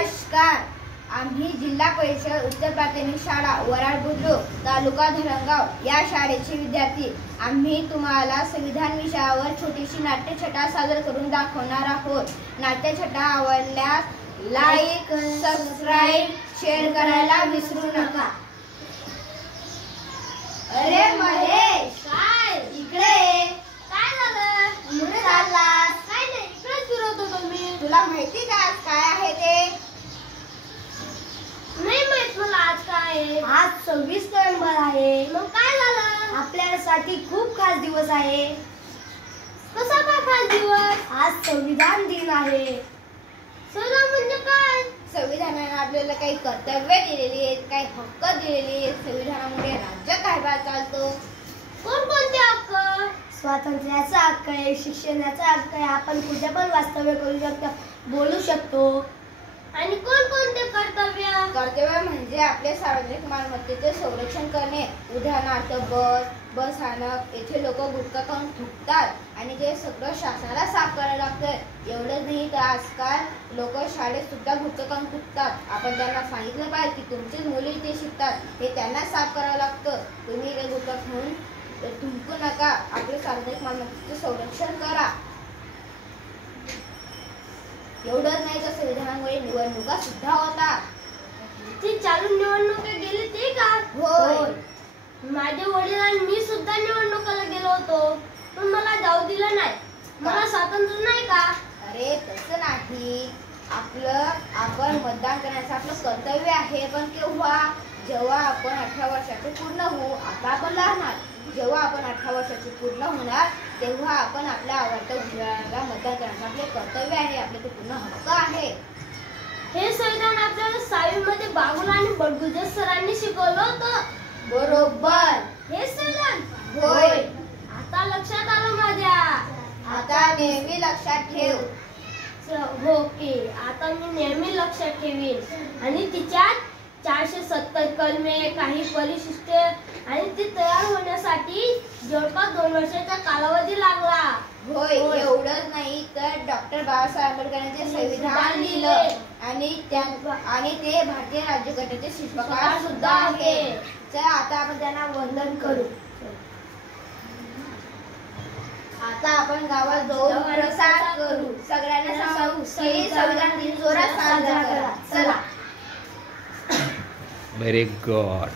नमस्कार। आम्ही जिल्हा परिषद उच्च प्राथमिक शाळा वराड बुद्रुक तालुका धरणगाव या शाळेचे विद्यार्थी आम्ही तुम्हाला संविधान विषयावर छोटीशी नाट्यछटा सादर करून दाखवणार आहोत। नाट्यछटा आवडल्यास लाईक, सबस्क्राइब, शेअर करायला विसरू नका। अरे महेश, काय इकडे काय झालं? कुठे चाललास? काय नाही, इकडेच फिरत होतो मी। तुला माहिती का आज काय आहे ते? नाही माहित मला आज काय आहे। आज 26 नोव्हेंबर आहे। मग काय झालं? आपल्यासाठी खूप खास दिवस आहे। कसा काय खास दिवस? आज संविधान दिन आहे। संविधान म्हणजे काय? संविधानाने आपल्याला काही कर्तव्य दिलेली आहेत, काही हक्क दिलेले आहेत। संविधानामुळे राज्य कारभार चालतो। कोणकोणते हक्क? स्वातंत्र्याचा हक्क आहे, शिक्षणाचा हक्क आहे, आपण कुठे पण वास्तव्य करू शकतो, बोलू शकतो। आणि कोणकोणते कर्तव्य? कर्तव्य म्हणजे आपले सार्वजनिक मालमत्तेचे संरक्षण करणे। उदाहरणार्थ बस स्थानक येथे लोक गुटखा खाऊन थुंकतात आणि ते सगळं शासनाला साफ करायला लागतं। एवढंच नाही तर आजकाल लोक शाळेत सुद्धा गुटखा खाऊन थुंकतात। आपण त्यांना सांगितलं पाहिजे की तुमचीच मुले इथे शिकतात, हे त्यांना साफ करावं लागतं। तुम्ही ते गुटखा खाऊन थुंकू नका, आपले सार्वजनिक मालमत्तेचे संरक्षण करा। एवढंच नाही तर संविधानामुळे निवडणुका सुद्धा होतात। ती चालू निवडणुका गेली ते का? होय। माझे वडील आणि मी सुद्धा निवडणुकाला गेलो होतो, पण मला जाऊ दिलं नाही। मला स्वातंत्र्य नाही का? अरे तसं नाही, आपण मतदान करण्याचं आपलं कर्तव्य आहे, पण केव्हा? जेव्हा आपण 18 वर्षाचे पूर्ण होऊ। आता आपण लहान आहोत, जेव्हा आपण 18 वर्षाचे पूर्ण होणार तेव्हा आपण आपल्या आवडत्या उमेदवाराला मतदान करण्याचं आपले कर्तव्य आहे, आपले ते पूर्ण हक्क आहे। हे संविधान आपल्याला 6वी मध्ये बागुल आणि बडगुजर सरांनी शिकवलं होतं। बरोबर। हे संविधान होय। आता लक्षात आलं माझ्या। आता नेहमी लक्षात ठेव। ओके, आता मी नेहमी लक्षात ठेवीन। आणि तिच्यात 470 कलमे, काही परिशिष्टे आणि ती तयार होण्यासाठी जवळपास 2 वर्षाचा कालावधी लागला। होय। एवढंच नाही तर डॉक्टर बाबासाहेब आंबेडकरांचे संविधान लिहिलं आणि ते भारतीय राज्यघटनेचे शिल्पकार सुद्धा आहे। चला आता आपण त्यांना वंदन करू। आता आपण गावात जाऊन प्रसाद करू, सगळ्यांना सांगू की संविधान दिन जोरात साजरा करा। चला। Very good.